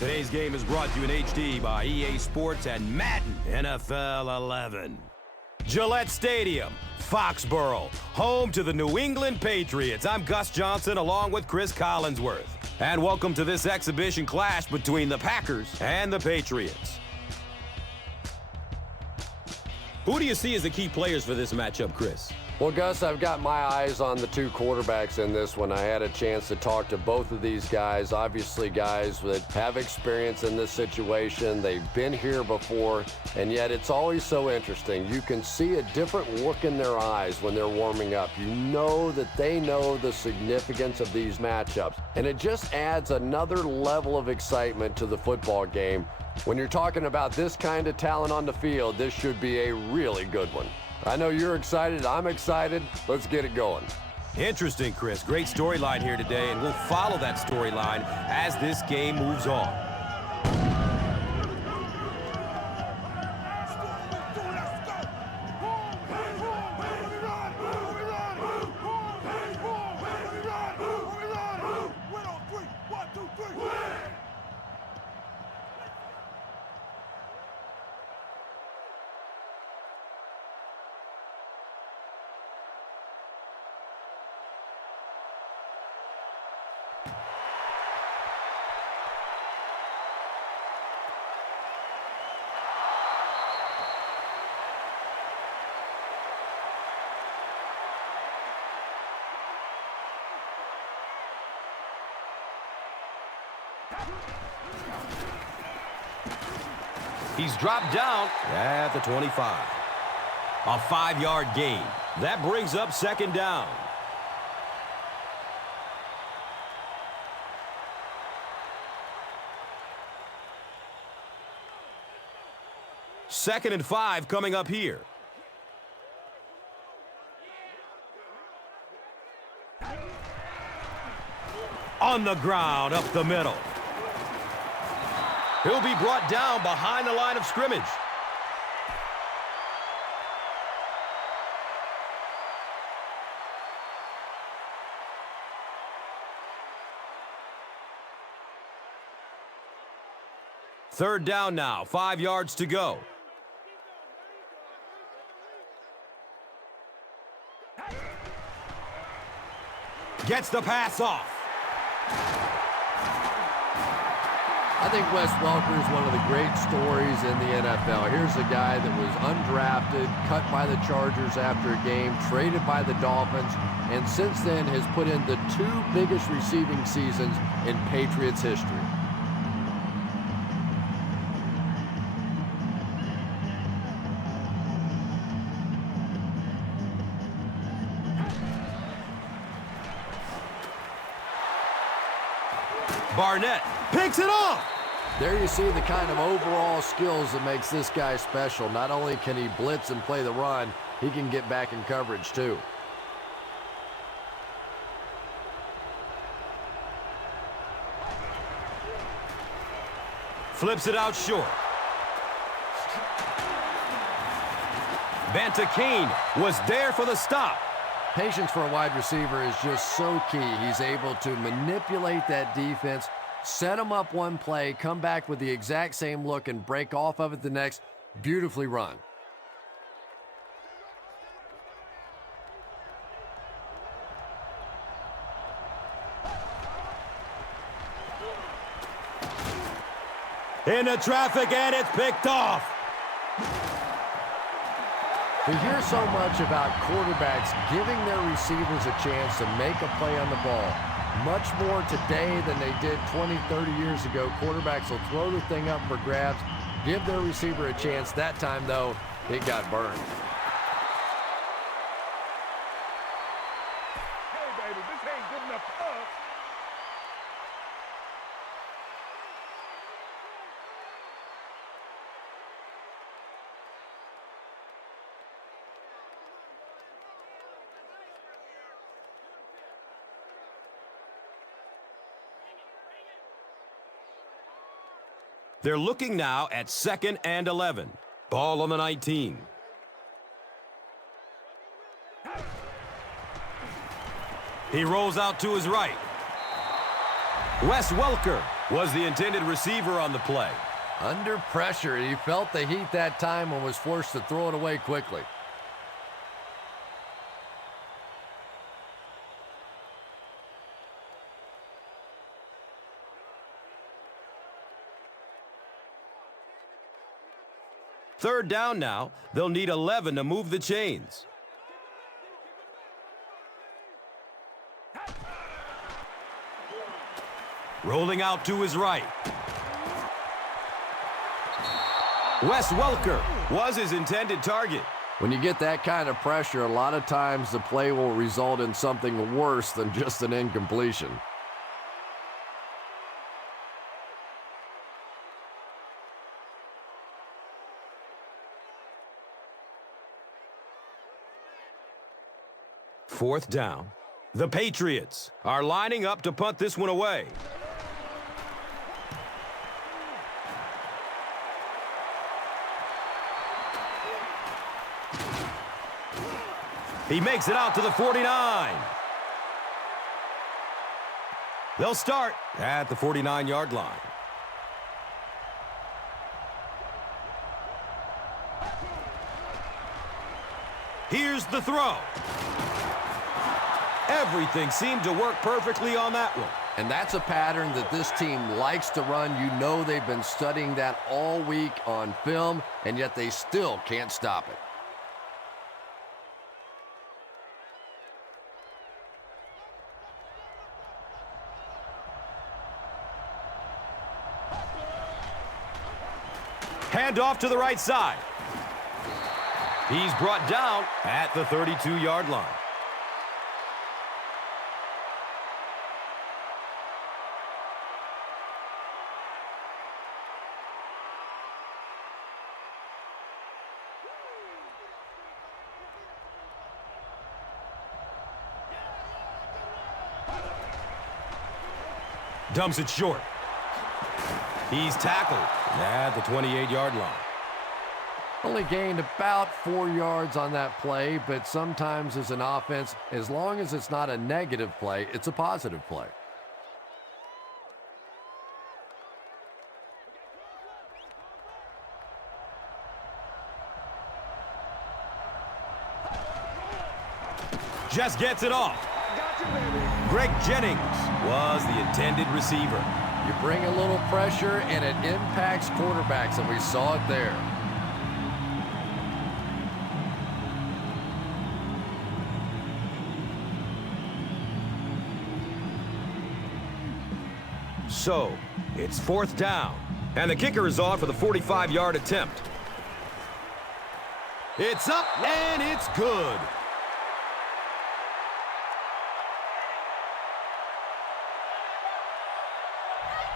Today's game is brought to you in HD by EA Sports and Madden NFL 11. Gillette Stadium, Foxborough, home to the New England Patriots. I'm Gus Johnson along with Chris Collinsworth. And welcome to this exhibition clash between the Packers and the Patriots. Who do you see as the key players for this matchup, Chris? Well, Gus, I've got my eyes on the two quarterbacks in this one. I had a chance to talk to both of these guys, obviously guys that have experience in this situation. They've been here before, and yet it's always so interesting. You can see a different look in their eyes when they're warming up. You know that they know the significance of these matchups, and it just adds another level of excitement to the football game. When you're talking about this kind of talent on the field, this should be a really good one. I know you're excited. I'm excited. Let's get it going. Interesting, Chris. Great storyline here today, and we'll follow that storyline as this game moves on. He's dropped down at the 25. A 5-yard gain. That brings up second down. Second and 5 coming up here. On the ground, up the middle. He'll be brought down behind the line of scrimmage. Third down now, 5 yards to go. Gets the pass off. I think Wes Welker is one of the great stories in the NFL. Here's a guy that was undrafted, cut by the Chargers after a game, traded by the Dolphins, and since then has put in the two biggest receiving seasons in Patriots history. Barnett picks it off. There you see the kind of overall skills that makes this guy special. Not only can he blitz and play the run, he can get back in coverage too. Flips it out short. Bantakane was there for the stop. Patience for a wide receiver is just so key. He's able to manipulate that defense, set them up one play, come back with the exact same look, and break off of it the next. Beautifully run. Into traffic, and it's picked off. We hear so much about quarterbacks giving their receivers a chance to make a play on the ball. Much more today than they did 20, 30 years ago. Quarterbacks will throw the thing up for grabs, give their receiver a chance. That time, though, it got burned. Hey, baby, this ain't good enough for us. They're looking now at 2nd and 11. Ball on the 19. He rolls out to his right. Wes Welker Was the intended receiver on the play. Under pressure, he felt the heat that time and was forced to throw it away quickly. Third down now. They'll need 11 to move the chains. Rolling out to his right. Wes Welker was his intended target. When you get that kind of pressure, a lot of times the play will result in something worse than just an incompletion. Fourth down. The Patriots are lining up to punt this one away. He makes it out to the 49. They'll start at the 49-yard line. Here's the throw. Everything seemed to work perfectly on that one. And that's a pattern that this team likes to run. You know they've been studying that all week on film, and yet they still can't stop it. Hand off to the right side. He's brought down at the 32-yard line. Dumps it short. He's tackled at the 28-yard line. Only gained about 4 yards on that play, but sometimes as an offense, as long as it's not a negative play, it's a positive play. Just gets it off. Greg Jennings was the intended receiver. You bring a little pressure, and it impacts quarterbacks, and we saw it there. So, it's fourth down, and the kicker is on for the 45-yard attempt. It's up, and it's good.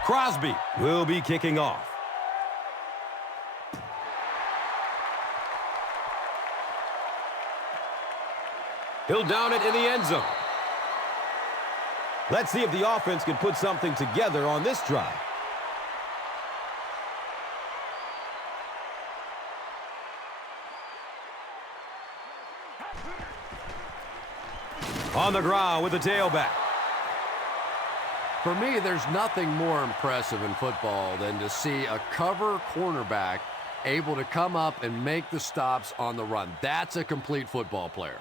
Crosby will be kicking off. He'll down it in the end zone. Let's see if the offense can put something together on this drive. On the ground with the tailback. For me, there's nothing more impressive in football than to see a cover cornerback able to come up and make the stops on the run. That's a complete football player.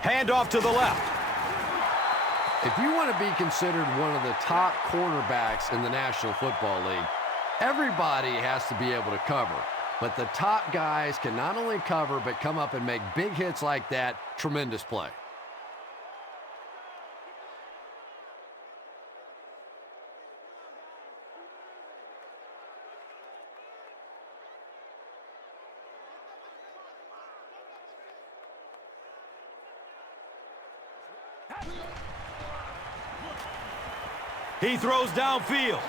Hand off to the left. If you want to be considered one of the top cornerbacks in the National Football League, everybody has to be able to cover. But the top guys can not only cover, but come up and make big hits like that. Tremendous play. He throws downfield.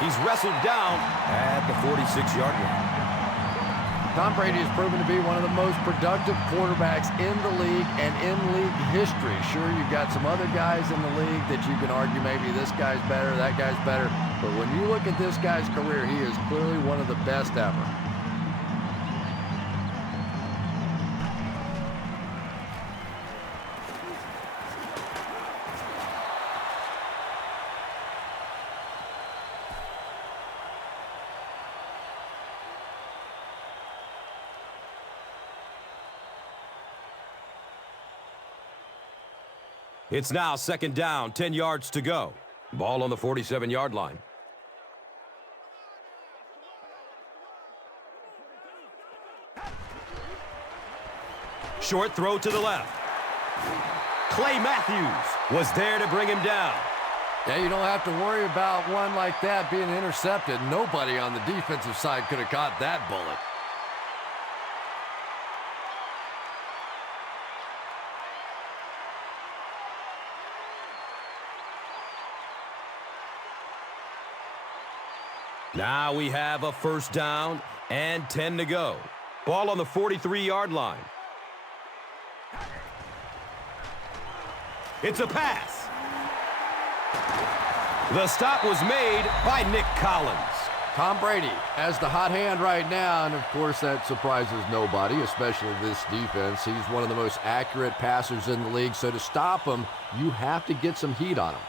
He's wrestled down at the 46-yard line. Tom Brady has proven to be one of the most productive quarterbacks in the league and in league history. Sure, you've got some other guys in the league that you can argue maybe this guy's better, that guy's better. But when you look at this guy's career, he is clearly one of the best ever. It's now 2nd down, 10 yards to go. Ball on the 47-yard line. Short throw to the left. Clay Matthews was there to bring him down. Yeah, you don't have to worry about one like that being intercepted. Nobody on the defensive side could have caught that bullet. Now we have a 1st down and 10 to go. Ball on the 43-yard line. It's a pass. The stop was made by Nick Collins. Tom Brady has the hot hand right now, and of course that surprises nobody, especially this defense. He's one of the most accurate passers in the league, so to stop him, you have to get some heat on him.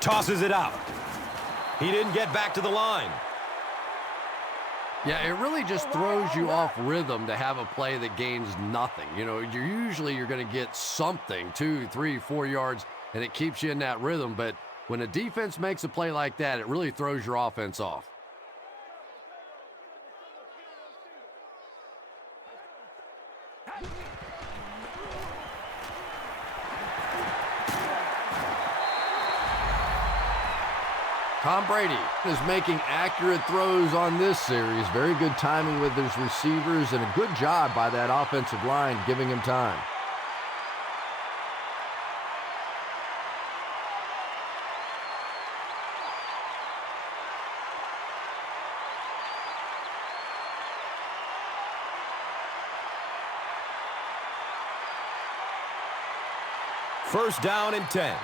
Tosses it out. He didn't get back to the line. Yeah, it really just throws you off rhythm to have a play that gains nothing. You know, you're going to get something, 2, 3, 4 yards, and it keeps you in that rhythm. But when a defense makes a play like that, it really throws your offense off. Tom Brady is making accurate throws on this series. Very good timing with his receivers and a good job by that offensive line giving him time. First down and 10.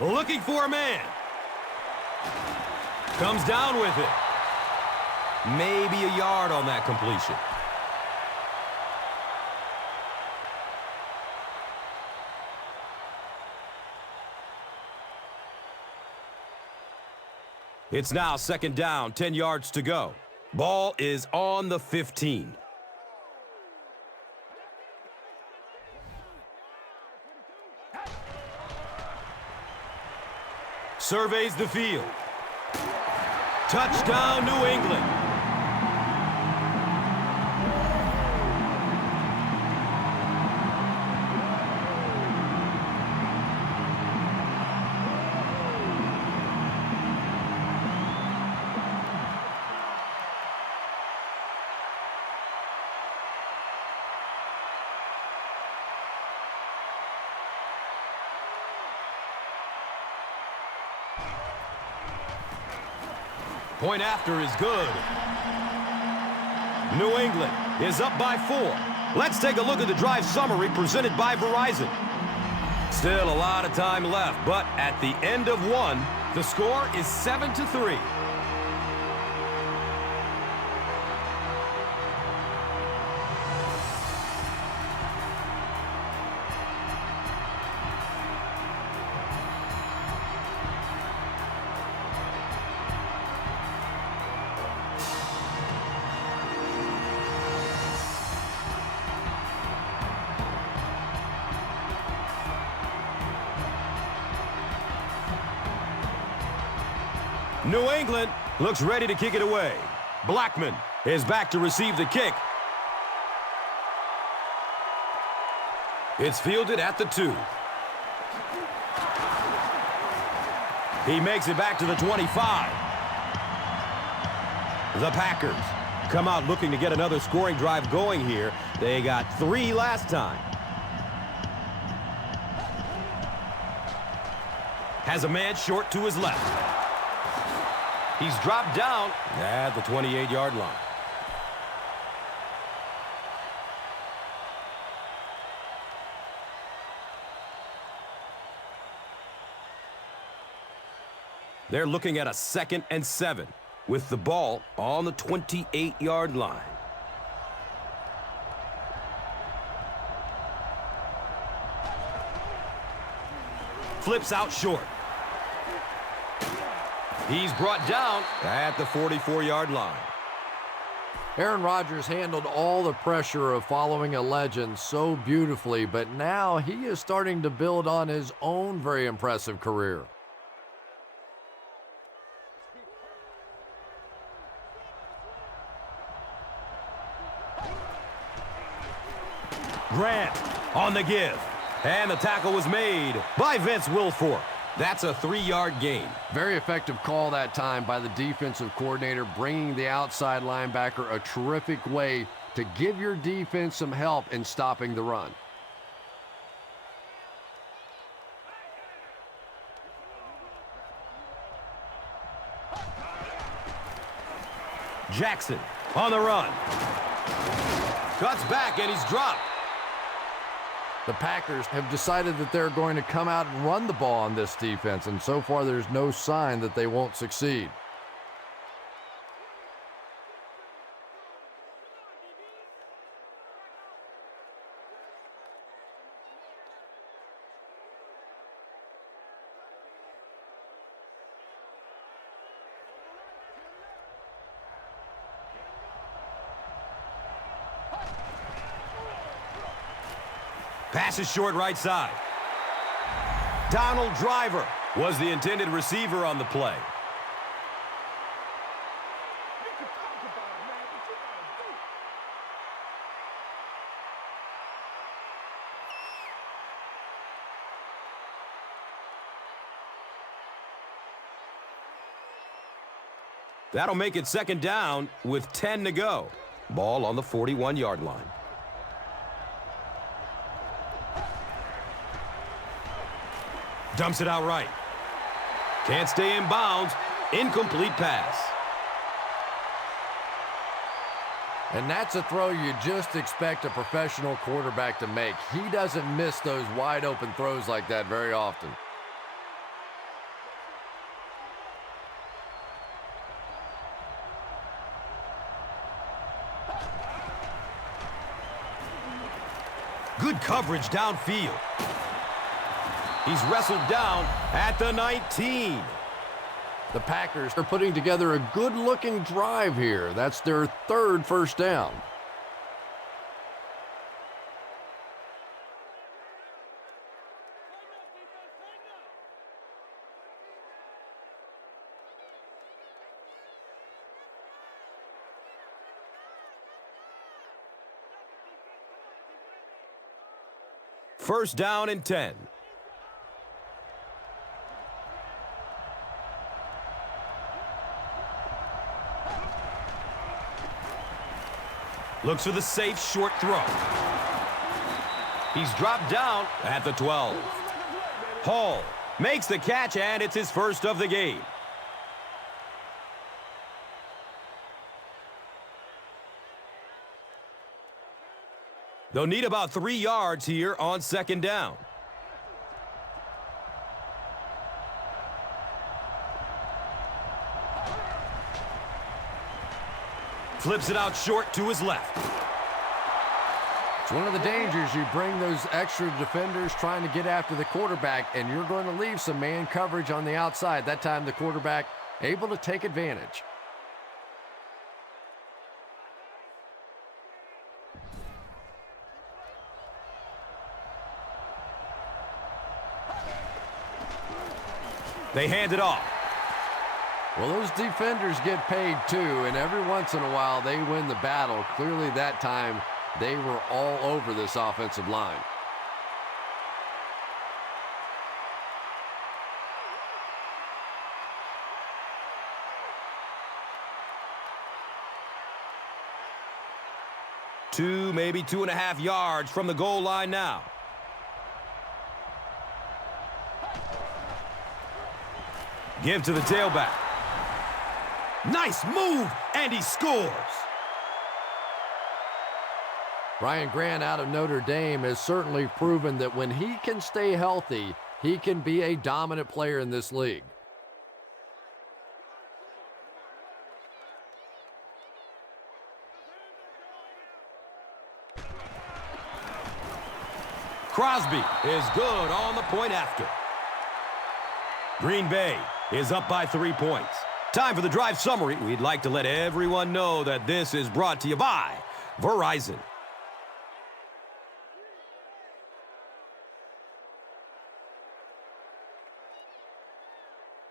Looking for a man. Comes down with it. Maybe a yard on that completion. It's now 2nd down, 10 yards to go. Ball is on the 15. Surveys the field. Touchdown, New England. Point after is good. New England is up by 4. Let's take a look at the drive summary presented by Verizon. Still a lot of time left, but at the end of 1, the score is 7-3. New England looks ready to kick it away. Blackman is back to receive the kick. It's fielded at the 2. He makes it back to the 25. The Packers come out looking to get another scoring drive going here. They got 3 last time. Has a man short to his left. He's dropped down at the 28-yard line. They're looking at a 2nd and 7 with the ball on the 28-yard line. Flips out short. He's brought down at the 44-yard line. Aaron Rodgers handled all the pressure of following a legend so beautifully, but now he is starting to build on his own very impressive career. Grant on the give. And the tackle was made by Vince Wilfork. That's a 3-yard gain. Very effective call that time by the defensive coordinator, bringing the outside linebacker a terrific way to give your defense some help in stopping the run. Jackson on the run. Cuts back and he's dropped. The Packers have decided that they're going to come out and run the ball on this defense, and so far there's no sign that they won't succeed. Pass is short right side. Donald Driver was the intended receiver on the play. That'll make it 2nd down with 10 to go. Ball on the 41-yard line. Dumps it out right. Can't stay in bounds. Incomplete pass. And that's a throw you just expect a professional quarterback to make. He doesn't miss those wide open throws like that very often. Good coverage downfield. He's wrestled down at the 19. The Packers are putting together a good-looking drive here. That's their 3rd first down. First down and 10. Looks for the safe short throw. He's dropped down at the 12. Hall makes the catch, and it's his first of the game. They'll need about 3 yards here on 2nd down. Flips it out short to his left. It's one of the dangers. You bring those extra defenders trying to get after the quarterback, and you're going to leave some man coverage on the outside. That time the quarterback able to take advantage. They hand it off. Well, those defenders get paid too, and every once in a while they win the battle. Clearly that time they were all over this offensive line. Maybe 2.5 yards from the goal line now. Give to the tailback. Nice move, and he scores. Ryan Grant out of Notre Dame has certainly proven that when he can stay healthy, he can be a dominant player in this league. Crosby is good on the point after. Green Bay is up by 3 points. Time for the drive summary. We'd like to let everyone know that this is brought to you by Verizon.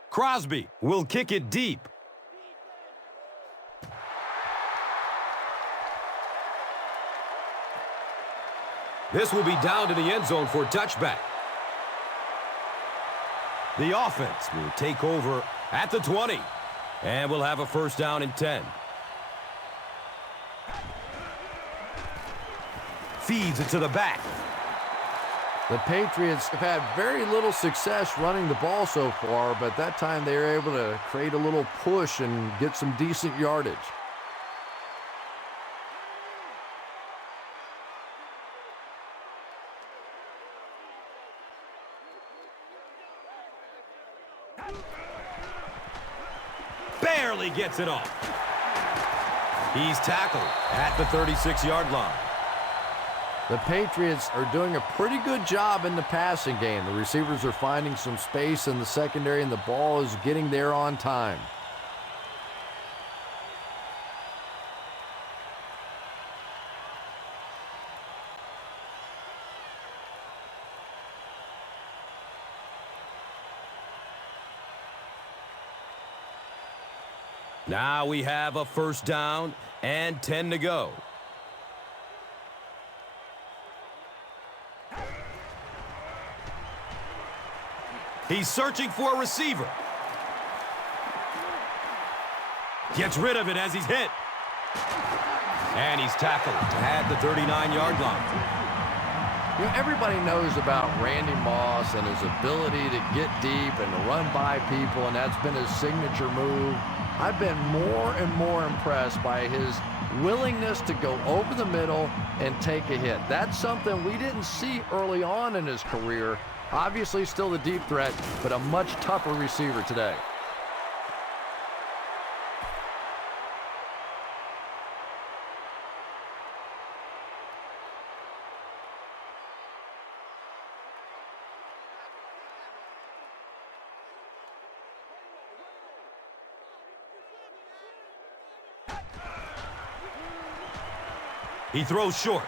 Crosby will kick it deep. This will be down to the end zone for a touchback. The offense will take over at the 20. And we'll have a first down and 10. Feeds it to the back. The Patriots have had very little success running the ball so far, but that time they were able to create a little push and get some decent yardage. Barely gets it off. He's tackled at the 36-yard line. The Patriots are doing a pretty good job in the passing game. The receivers are finding some space in the secondary, and the ball is getting there on time. Now we have a first down and 10 to go. He's searching for a receiver. Gets rid of it as he's hit. And he's tackled at the 39-yard line. You know, everybody knows about Randy Moss and his ability to get deep and to run by people, and that's been his signature move. I've been more and more impressed by his willingness to go over the middle and take a hit. That's something we didn't see early on in his career. Obviously still the deep threat, but a much tougher receiver today. He throws short.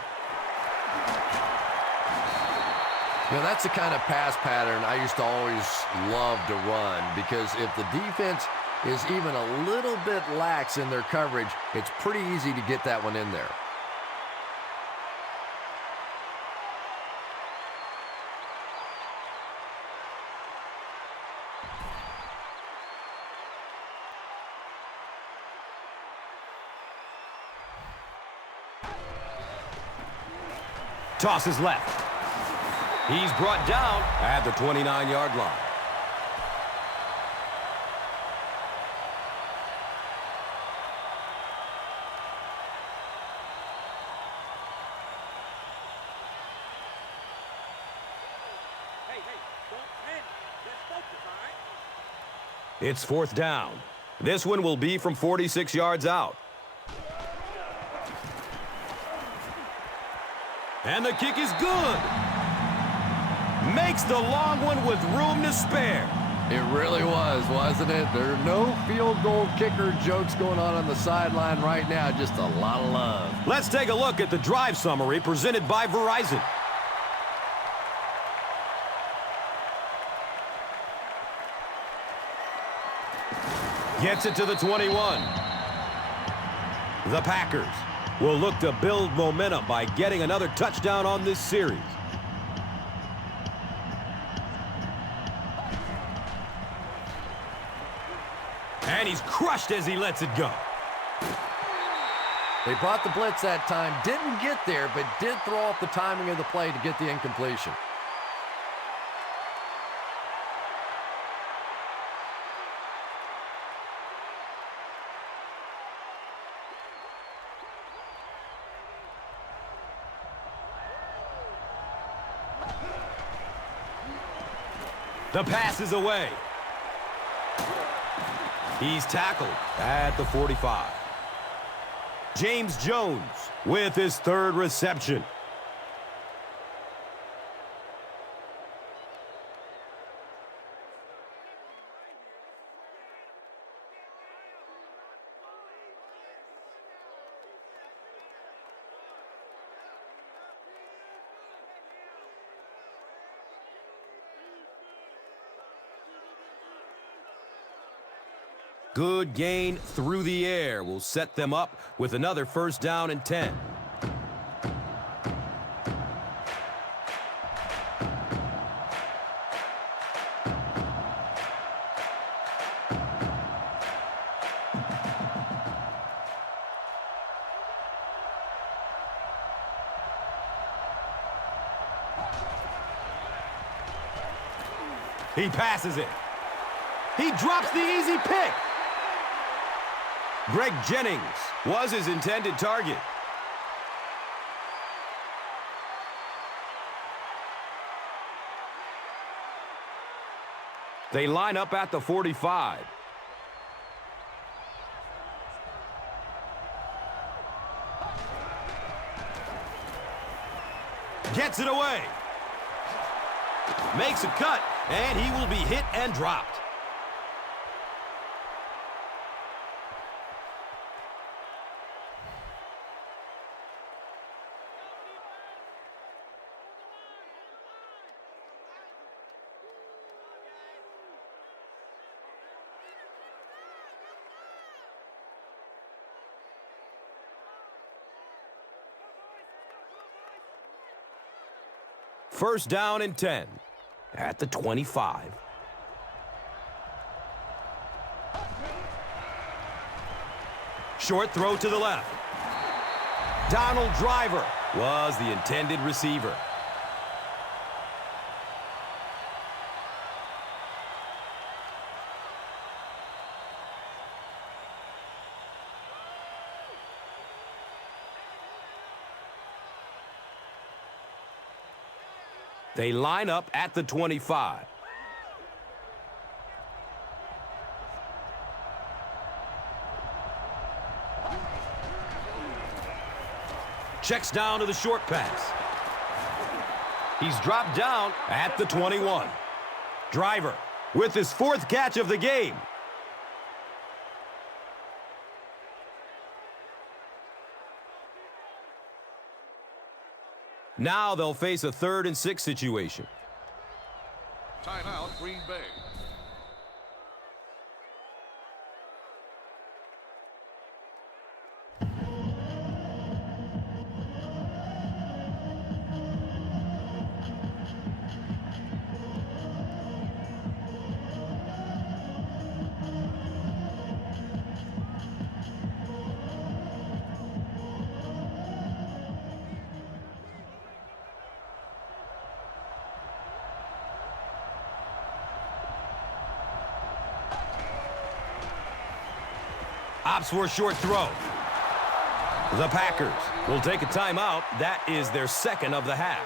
You know, that's the kind of pass pattern I used to always love to run, because if the defense is even a little bit lax in their coverage, it's pretty easy to get that one in there. Tosses left. He's brought down at the 29-yard line. Hey, don't panic. Let's focus, all right? It's fourth down. This one will be from 46 yards out. And the kick is good. Makes the long one with room to spare. It really was, wasn't it? There are no field goal kicker jokes going on the sideline right now. Just a lot of love. Let's take a look at the drive summary presented by Verizon. Gets it to the 21. The Packers will look to build momentum by getting another touchdown on this series. And he's crushed as he lets it go. They brought the blitz that time, didn't get there, but did throw off the timing of the play to get the incompletion. The pass is away. He's tackled at the 45. James Jones with his third reception. Good gain through the air will set them up with another first down and 10. He passes it. He drops the easy pick. Greg Jennings was his intended target. They line up at the 45. Gets it away. Makes a cut, and he will be hit and dropped. First down and 10 at the 25. Short throw to the left. Donald Driver was the intended receiver. They line up at the 25. Checks down to the short pass. He's dropped down at the 21. Driver with his fourth catch of the game. Now they'll face a 3rd and 6 situation. Timeout, Green Bay. Opts for a short throw. The Packers will take a timeout. That is their second of the half.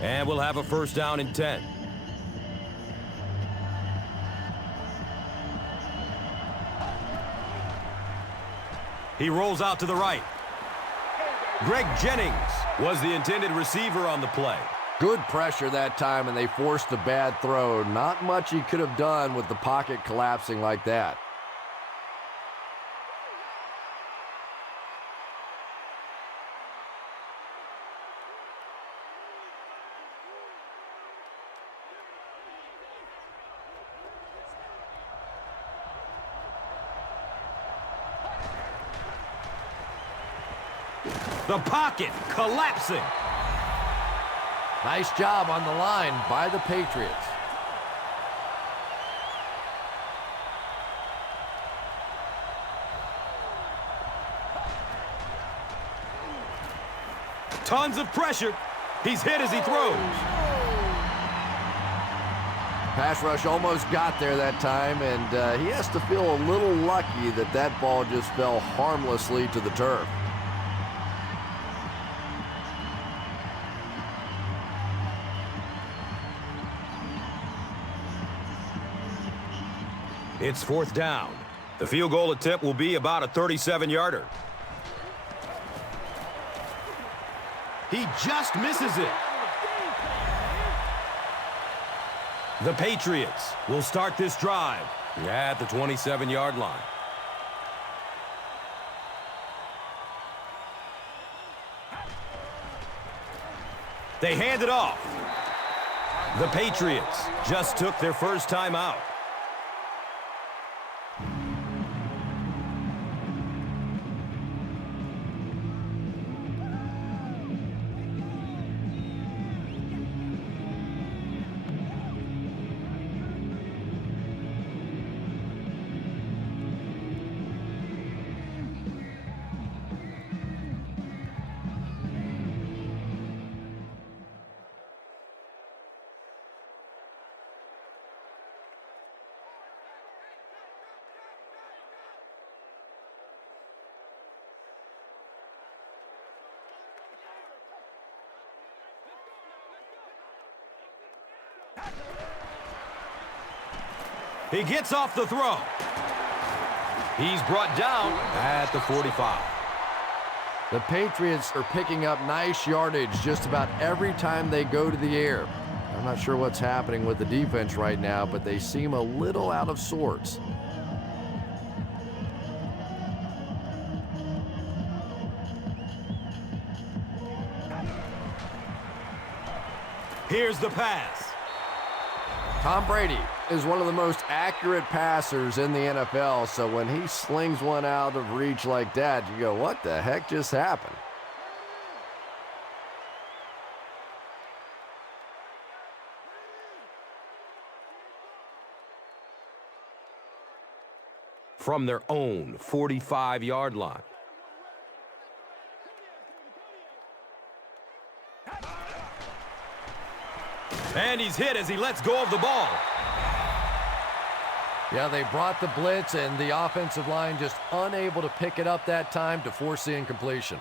And we'll have a first down and 10. He rolls out to the right. Greg Jennings was the intended receiver on the play. Good pressure that time, and they forced a bad throw. Not much he could have done with the pocket collapsing like that. The pocket collapsing. Nice job on the line by the Patriots. Tons of pressure. He's hit as he throws. Pass rush almost got there that time, and he has to feel a little lucky that that ball just fell harmlessly to the turf. It's 4th down. The field goal attempt will be about a 37-yarder. He just misses it. The Patriots will start this drive at the 27-yard line. They hand it off. The Patriots just took their first time out. He gets off the throw. He's brought down at the 45. The Patriots are picking up nice yardage just about every time they go to the air. I'm not sure what's happening with the defense right now, but they seem a little out of sorts. Here's the pass. Tom Brady is one of the most accurate passers in the NFL, so when he slings one out of reach like that, you go, what the heck just happened? From their own 45-yard line. And he's hit as he lets go of the ball. Yeah, they brought the blitz, and the offensive line just unable to pick it up that time to force the incompletion.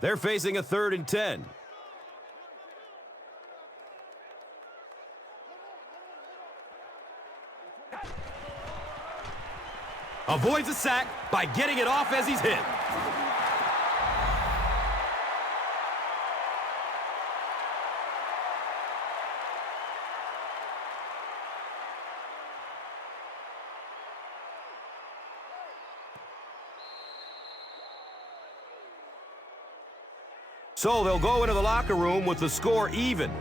They're facing a 3rd and 10. Avoids a sack by getting it off as he's hit. So they'll go into the locker room with the score even.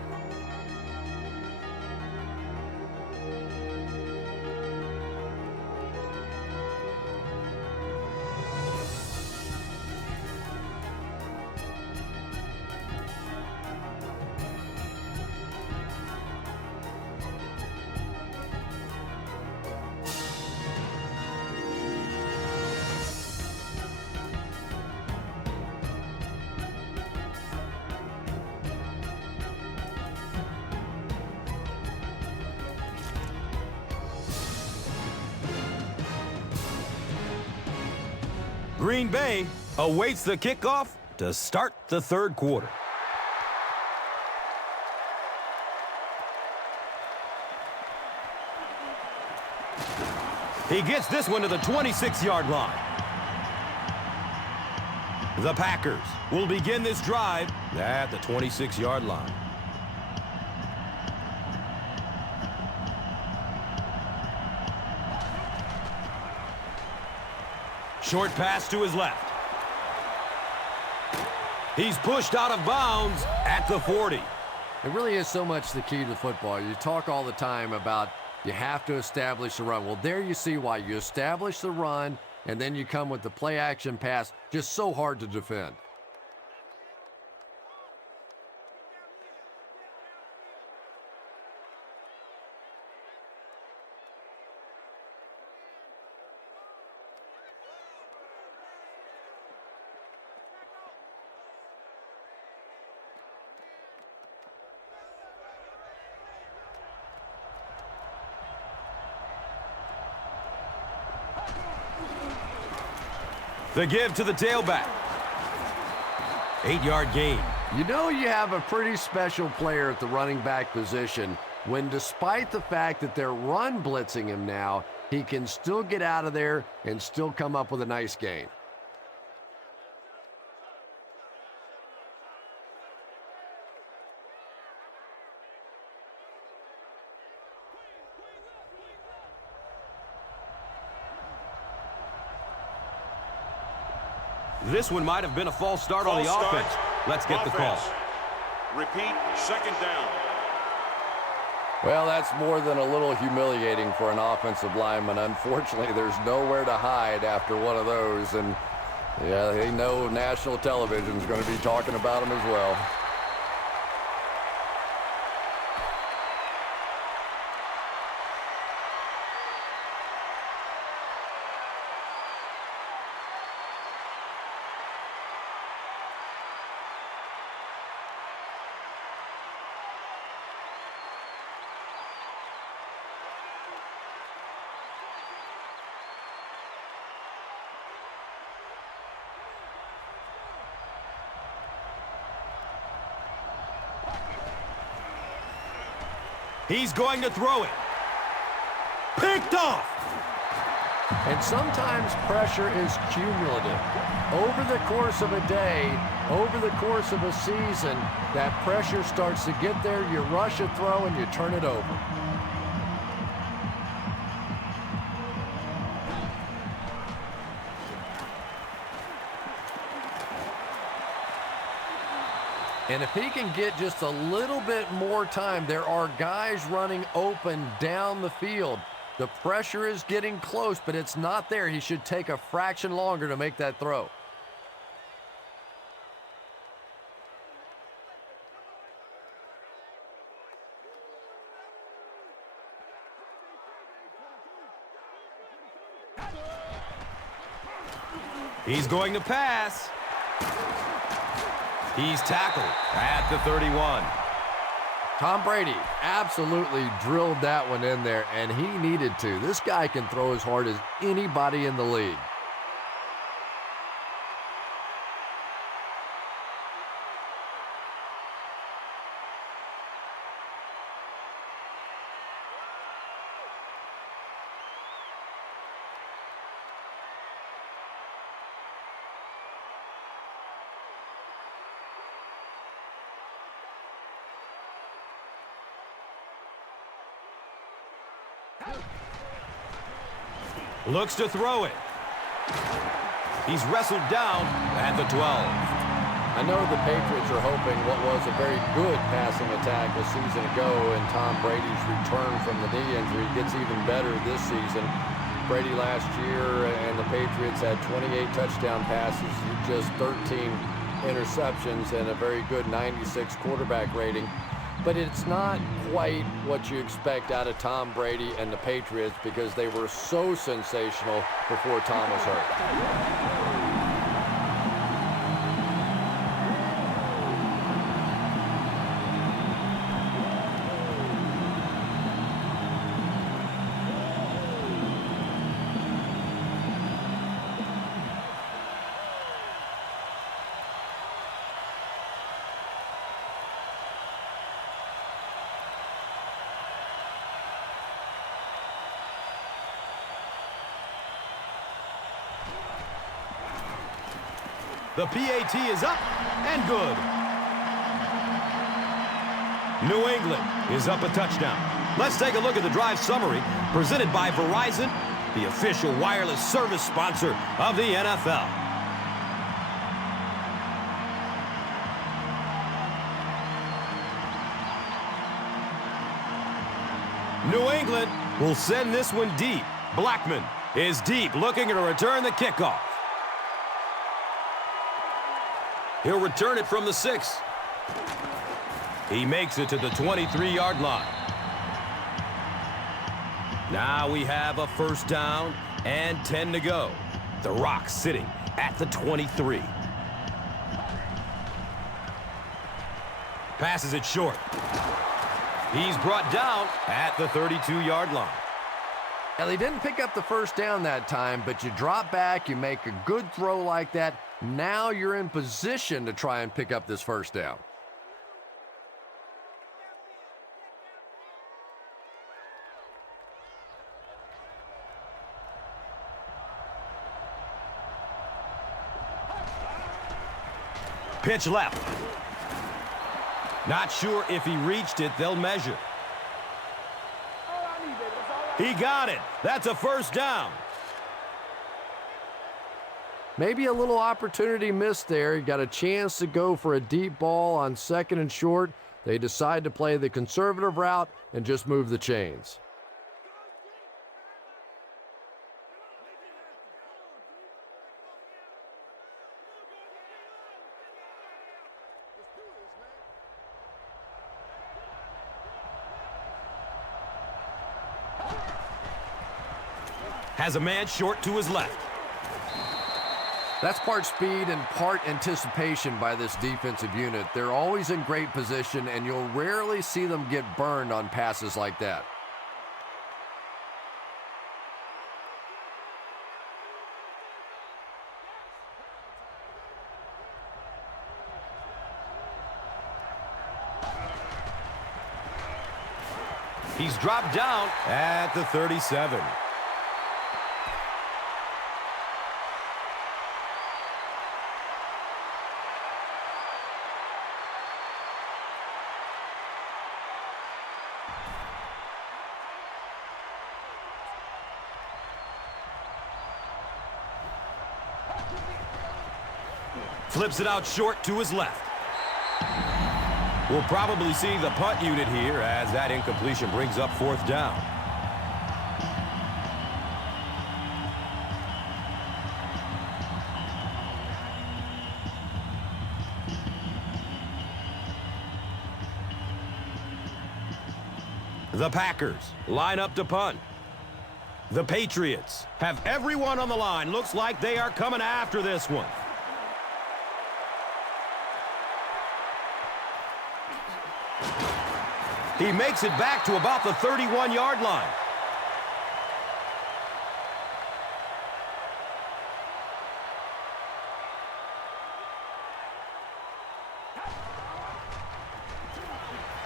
Green Bay awaits the kickoff to start the 3rd quarter. He gets this one to the 26-yard line. The Packers will begin this drive at the 26-yard line. Short pass to his left. He's pushed out of bounds at the 40. It really is so much the key to football. You talk all the time about you have to establish the run. Well, there you see why. You establish the run, and then you come with the play-action pass. Just so hard to defend. The give to the tailback. 8-yard gain. You know you have a pretty special player at the running back position when, despite the fact that they're run blitzing him now, he can still get out of there and still come up with a nice gain. This one might have been a false start on the offense. Let's get the call. Repeat, second down. Well, that's more than a little humiliating for an offensive lineman. Unfortunately, there's nowhere to hide after one of those. And, yeah, they know national television is going to be talking about them as well. He's going to throw it. Picked off. And sometimes pressure is cumulative. Over the course of a day, over the course of a season, that pressure starts to get there. You rush a throw and you turn it over. And if he can get just a little bit more time, there are guys running open down the field. The pressure is getting close, but it's not there. He should take a fraction longer to make that throw. He's going to pass. He's tackled at the 31. Tom Brady absolutely drilled that one in there, and he needed to. This guy can throw as hard as anybody in the league. Looks to throw it. He's wrestled down at the 12. I know the Patriots are hoping what was a very good passing attack a season ago, and Tom Brady's return from the knee injury gets even better this season. Brady last year and the Patriots had 28 touchdown passes, just 13 interceptions, and a very good 96 quarterback rating. But it's not quite what you expect out of Tom Brady and the Patriots because they were so sensational before Tom was hurt. The PAT is up and good. New England is up a touchdown. Let's take a look at the drive summary presented by Verizon, the official wireless service sponsor of the NFL. New England will send this one deep. Blackman is deep, looking to return the kickoff. He'll return it from the 6. He makes it to the 23-yard line. Now we have a first down and 10 to go. The Rock sitting at the 23. Passes it short. He's brought down at the 32-yard line. Now, they didn't pick up the first down that time, but you drop back, you make a good throw like that. Now you're in position to try and pick up this first down. Pitch left. Not sure if he reached it. They'll measure. He got it. That's a first down. Maybe a little opportunity missed there. He got a chance to go for a deep ball on 2nd and short. They decide to play the conservative route and just move the chains. Has a man short to his left. That's part speed and part anticipation by this defensive unit. They're always in great position, and you'll rarely see them get burned on passes like that. He's dropped down at the 37. Flips it out short to his left. We'll probably see the punt unit here as that incompletion brings up 4th down. The Packers line up to punt. The Patriots have everyone on the line. Looks like they are coming after this one. He makes it back to about the 31-yard line.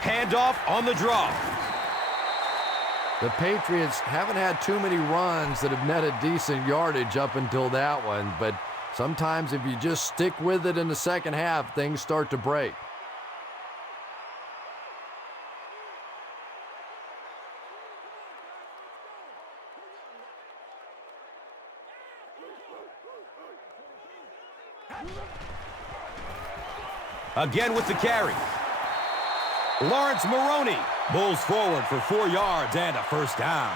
Handoff on the draw. The Patriots haven't had too many runs that have netted decent yardage up until that one, but sometimes if you just stick with it in the second half, things start to break. Again with the carry. Lawrence Maroney pulls forward for 4 yards and a first down.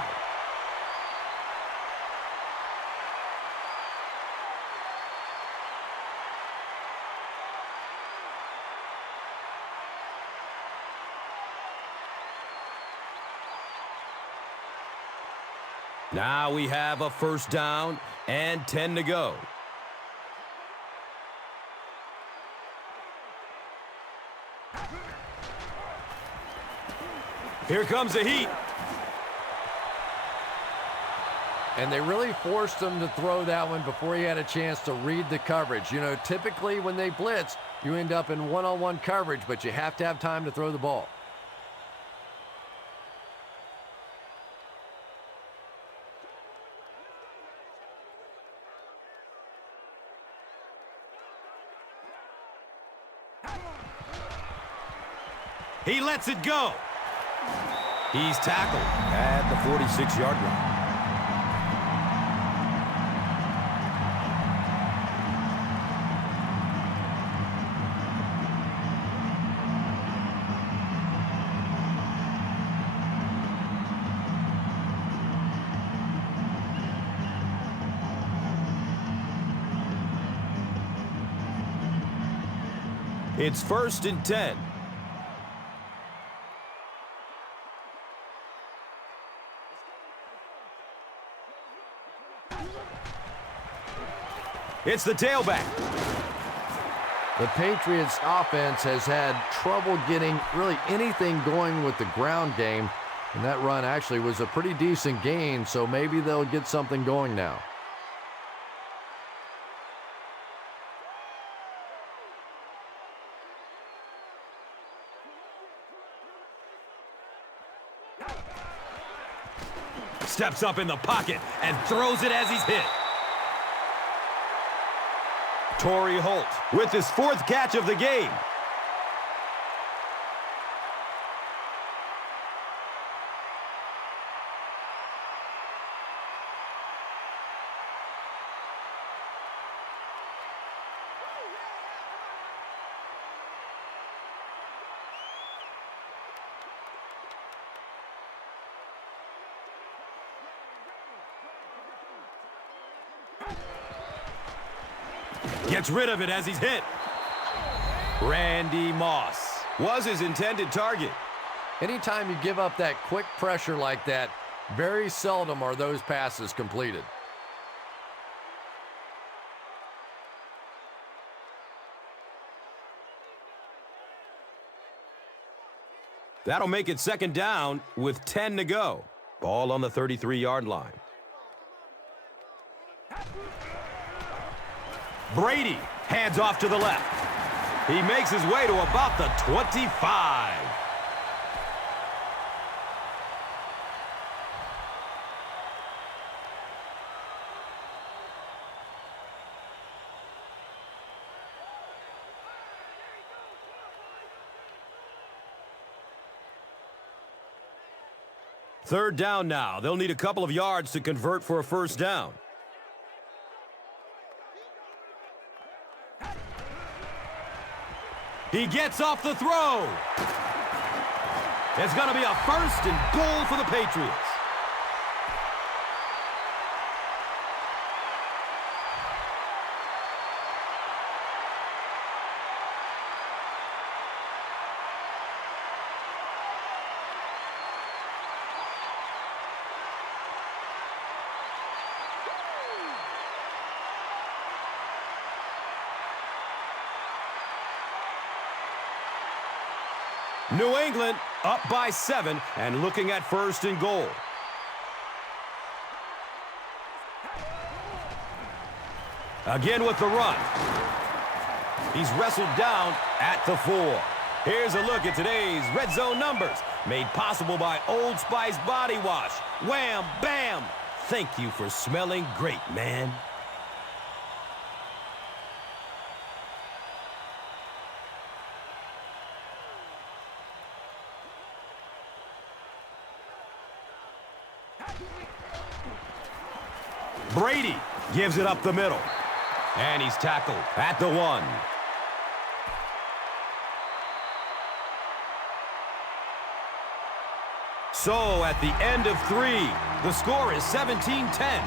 Now we have a first down and 10 to go. Here comes the heat. And they really forced him to throw that one before he had a chance to read the coverage. You know, typically when they blitz, you end up in one-on-one coverage, but you have to have time to throw the ball. He lets it go. He's tackled at the 46-yard line. It's 1st and 10. It's the tailback. The Patriots offense has had trouble getting really anything going with the ground game, and that run actually was a pretty decent gain, so maybe they'll get something going now. Steps up in the pocket and throws it as he's hit. Torrey Holt with his 4th catch of the game. Gets rid of it as he's hit. Randy Moss was his intended target. Anytime you give up that quick pressure like that, very seldom are those passes completed. That'll make it 2nd down with 10 to go. Ball on the 33-yard line. Brady hands off to the left. He makes his way to about the 25. Third down now. They'll need a couple of yards to convert for a 1st down. He gets off the throw. It's going to be a 1st and goal for the Patriots. New England up by 7 and looking at 1st and goal. Again with the run. He's wrestled down at the 4. Here's a look at today's red zone numbers, made possible by Old Spice Body Wash. Wham, bam! Thank you for smelling great, man. Brady gives it up the middle. And he's tackled at the 1. So at the end of 3, the score is 17-10.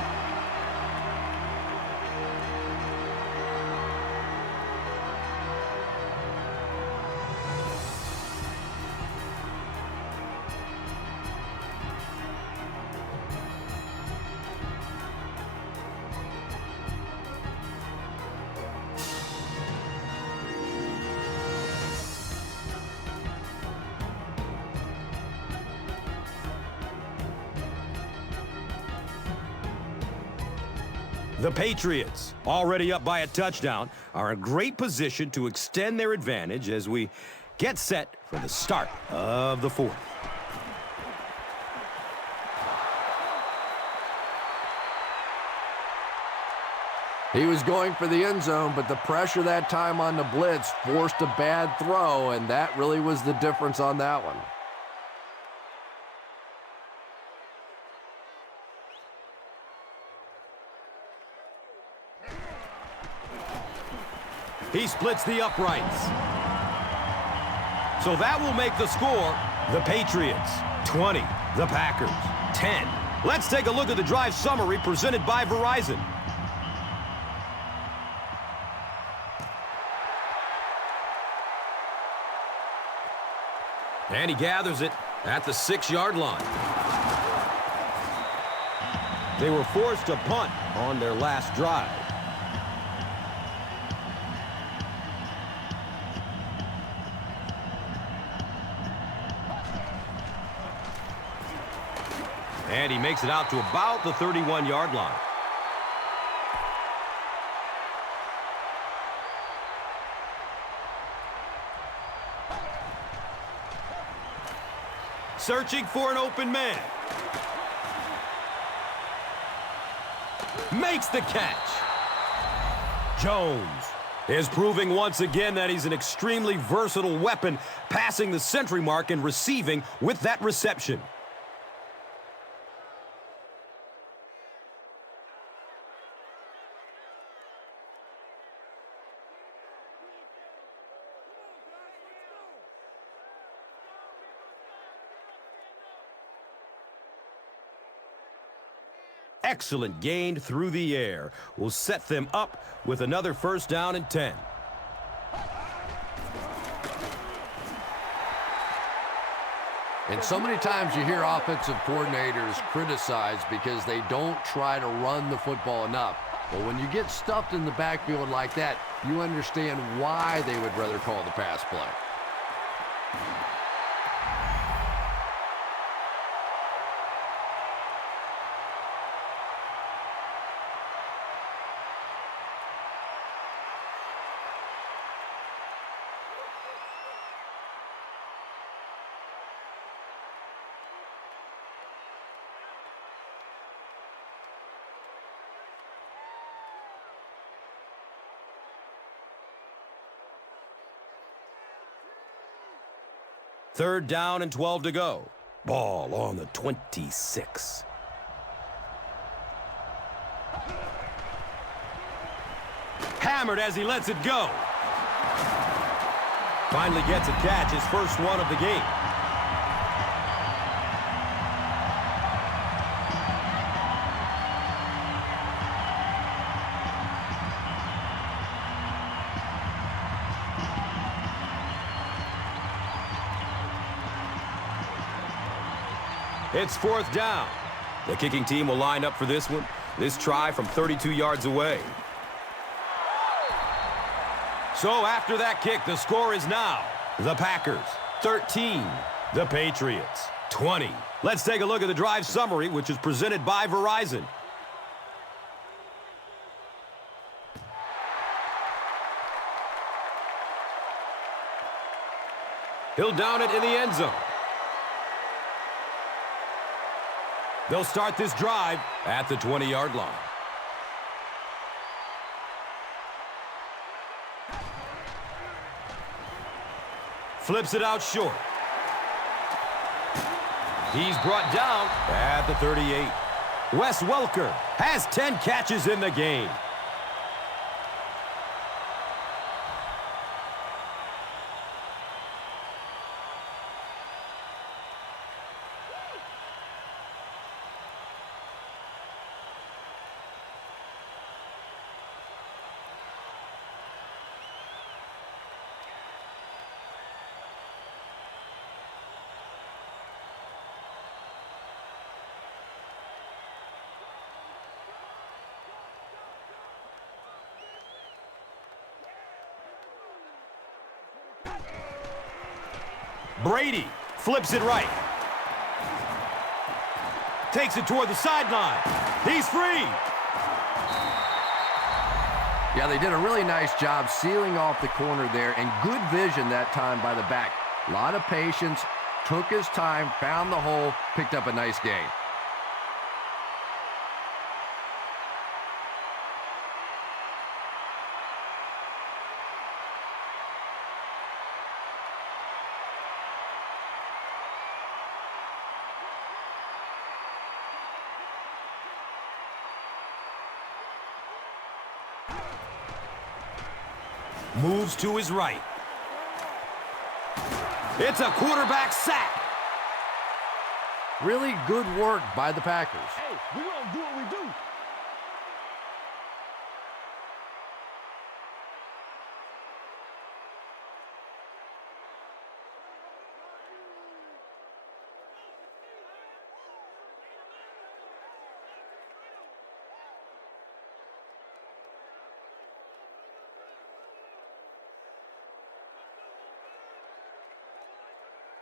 The Patriots, already up by a touchdown, are in great position to extend their advantage as we get set for the start of the 4th. He was going for the end zone, but the pressure that time on the blitz forced a bad throw, and that really was the difference on that one. He splits the uprights. So that will make the score the Patriots 20, the Packers 10. Let's take a look at the drive summary presented by Verizon. And he gathers it at the 6-yard line. They were forced to punt on their last drive. And he makes it out to about the 31-yard line. Searching for an open man. Makes the catch. Jones is proving once again that he's an extremely versatile weapon, passing the century mark and receiving with that reception. Excellent gain through the air will set them up with another first down and 10. And so many times you hear offensive coordinators criticized because they don't try to run the football enough. But when you get stuffed in the backfield like that, you understand why they would rather call the pass play. Third down and 12 to go. Ball on the 26. Hammered as he lets it go. Finally gets a catch, his first one of the game. It's fourth down. The kicking team will line up for this one. This try from 32 yards away. So after that kick, the score is now the Packers 13, the Patriots 20. Let's take a look at the drive summary, which is presented by Verizon. He'll down it in the end zone. They'll start this drive at the 20-yard line. Flips it out short. He's brought down at the 38. Wes Welker has 10 catches in the game. Brady flips it right. Takes it toward the sideline. He's free. Yeah, they did a really nice job sealing off the corner there, and good vision that time by the back. A lot of patience, took his time, found the hole, picked up a nice gain. Moves to his right. It's a quarterback sack. Really good work by the Packers. Hey, we're going to do what we do.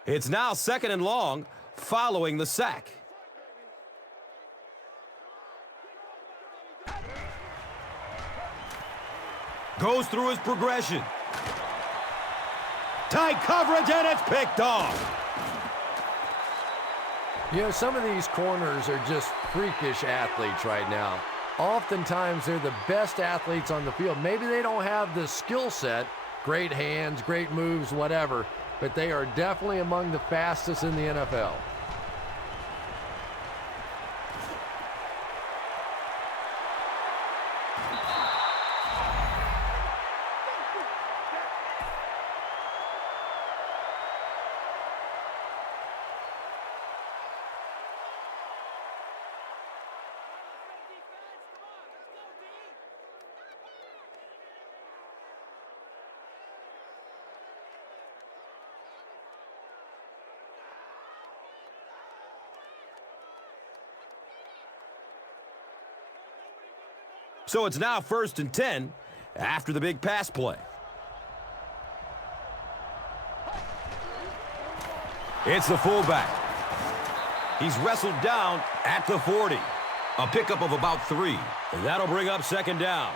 It's now 2nd and long following the sack. Goes through his progression. Tight coverage, and it's picked off. You know, some of these corners are just freakish athletes right now. Oftentimes, they're the best athletes on the field. Maybe they don't have the skill set, great hands, great moves, whatever, but they are definitely among the fastest in the NFL. So it's now 1st and 10 after the big pass play. It's the fullback. He's wrestled down at the 40. A pickup of about 3. And that'll bring up 2nd down.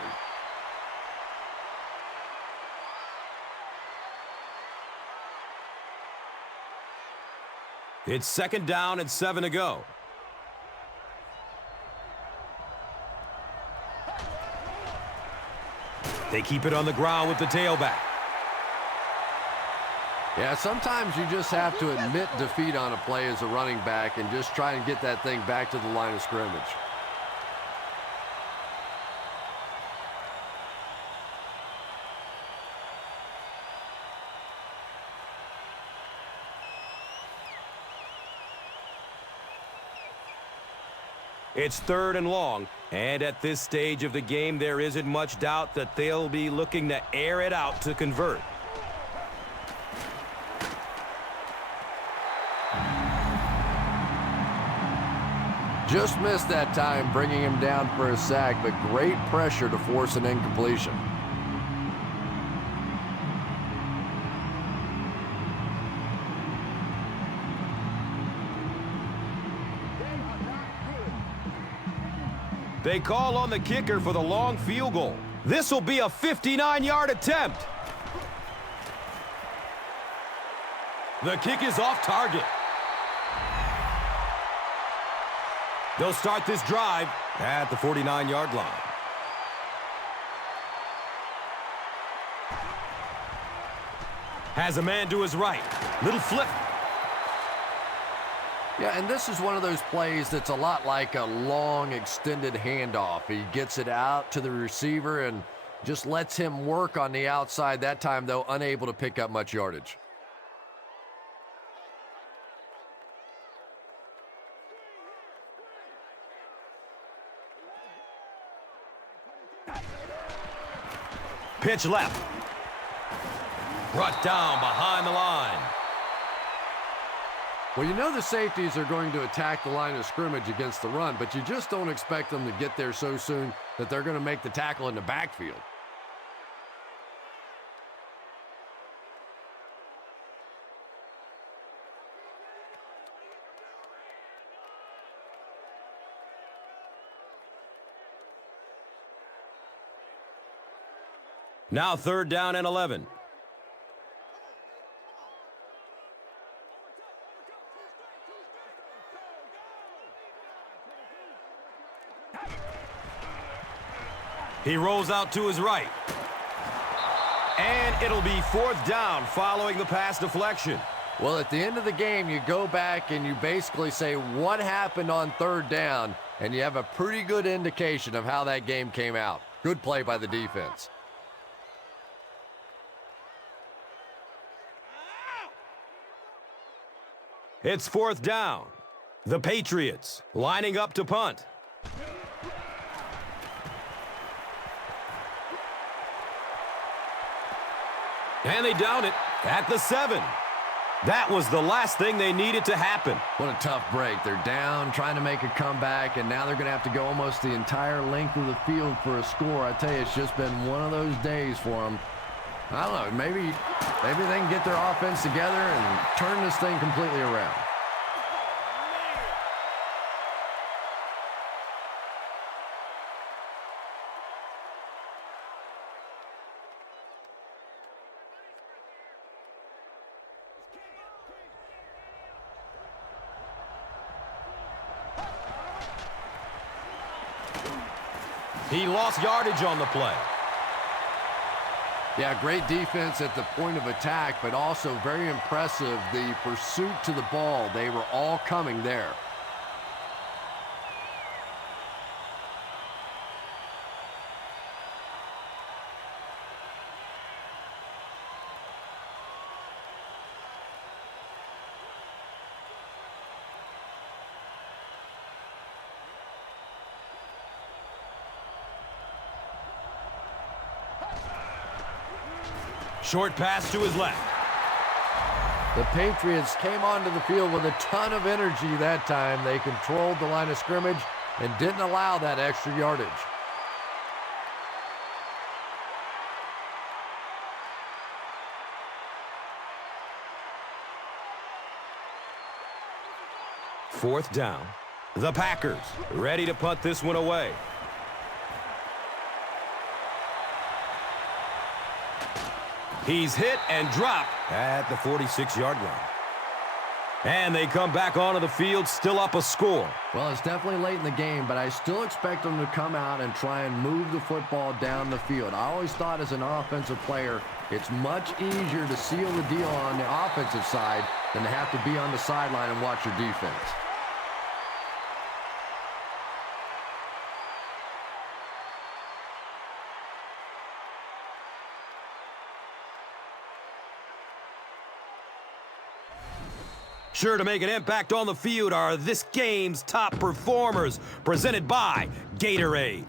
It's 2nd down and 7 to go. They keep it on the ground with the tailback. Yeah, sometimes you just have to admit defeat on a play as a running back and just try and get that thing back to the line of scrimmage. It's 3rd and long, and at this stage of the game, there isn't much doubt that they'll be looking to air it out to convert. Just missed that time, bringing him down for a sack, but great pressure to force an incompletion. They call on the kicker for the long field goal. This will be a 59-yard attempt. The kick is off target. They'll start this drive at the 49-yard line. Has a man to his right. Little flip. Yeah, and this is one of those plays that's a lot like a long, extended handoff. He gets it out to the receiver and just lets him work on the outside. That time, though, unable to pick up much yardage. Pitch left. Brought down behind the line. Well, you know the safeties are going to attack the line of scrimmage against the run, but you just don't expect them to get there so soon that they're going to make the tackle in the backfield. Now 3rd down and 11. He rolls out to his right. And it'll be 4th down following the pass deflection. Well, at the end of the game, you go back and you basically say what happened on 3rd down, and you have a pretty good indication of how that game came out. Good play by the defense. It's 4th down. The Patriots lining up to punt. And they down it at the 7. That was the last thing they needed to happen. What a tough break. They're down, trying to make a comeback, and now they're going to have to go almost the entire length of the field for a score. I tell you, it's just been one of those days for them. I don't know. Maybe they can get their offense together and turn this thing completely around. He lost yardage on the play. Yeah, great defense at the point of attack, but also very impressive, the pursuit to the ball. They were all coming there. Short pass to his left. The Patriots came onto the field with a ton of energy that time. They controlled the line of scrimmage and didn't allow that extra yardage. Fourth down. The Packers ready to punt this one away. He's hit and dropped at the 46-yard line. And they come back onto the field, still up a score. Well, it's definitely late in the game, but I still expect them to come out and try and move the football down the field. I always thought as an offensive player, it's much easier to seal the deal on the offensive side than to have to be on the sideline and watch your defense. Sure to make an impact on the field are this game's top performers, presented by Gatorade.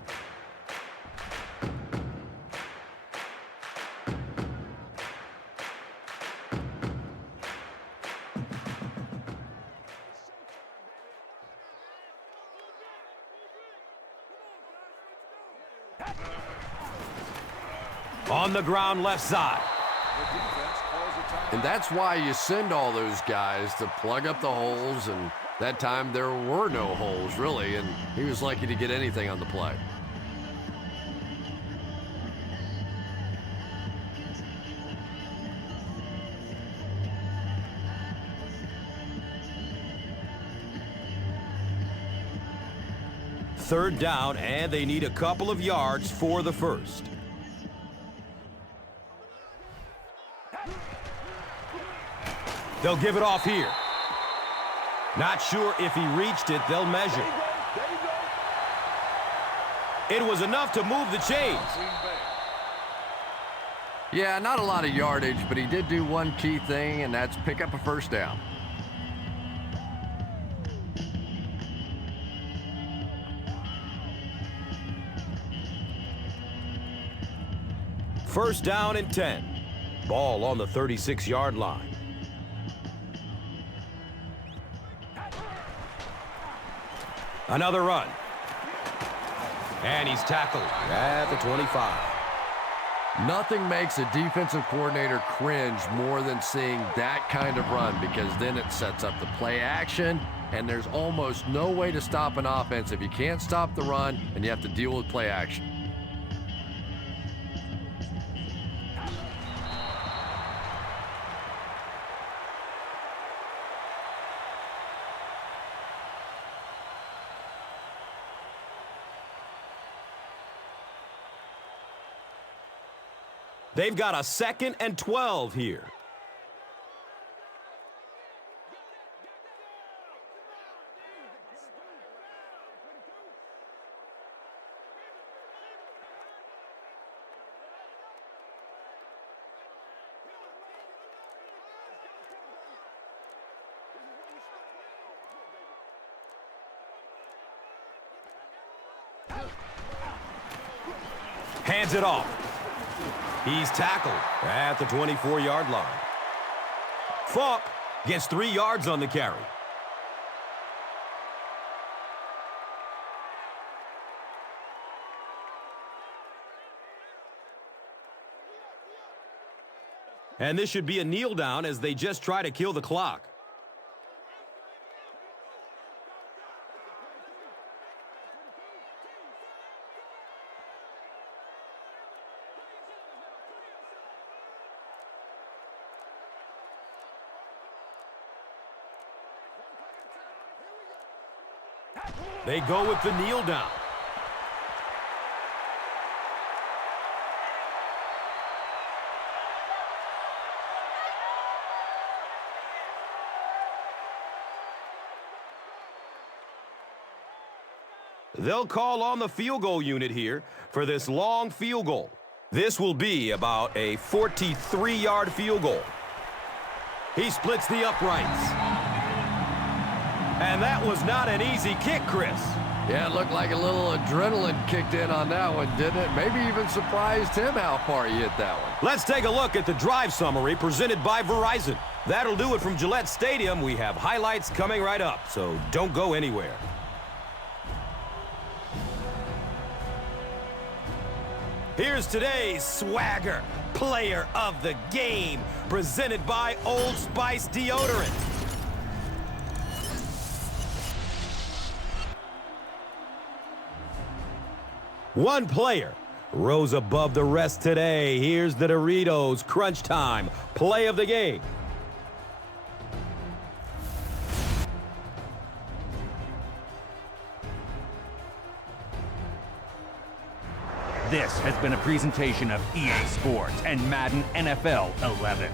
On the ground left side. And that's why you send all those guys to plug up the holes, and that time there were no holes, really, and he was lucky to get anything on the play. Third down, and they need a couple of yards for the first. They'll give it off here. Not sure if he reached it. They'll measure. It was enough to move the chains. Yeah, not a lot of yardage, but he did do one key thing, and that's pick up a first down. First down and 10. Ball on the 36-yard line. Another run. And he's tackled at the 25. Nothing makes a defensive coordinator cringe more than seeing that kind of run, because then it sets up the play action, and there's almost no way to stop an offense if you can't stop the run and you have to deal with play action. They've got a 2nd and 12 here. Hands it off. He's tackled at the 24-yard line. Falk gets 3 yards on the carry. And this should be a kneel down as they just try to kill the clock. They go with the kneel down. They'll call on the field goal unit here for this long field goal. This will be about a 43-yard field goal. He splits the uprights. And that was not an easy kick, Chris. Yeah, it looked like a little adrenaline kicked in on that one, didn't it? Maybe even surprised him how far he hit that one. Let's take a look at the drive summary presented by Verizon. That'll do it from Gillette Stadium. We have highlights coming right up, so don't go anywhere. Here's today's swagger player of the game, presented by Old Spice Deodorant. One player rose above the rest today. Here's the Doritos Crunch Time play of the game. This has been a presentation of EA Sports and Madden NFL 11.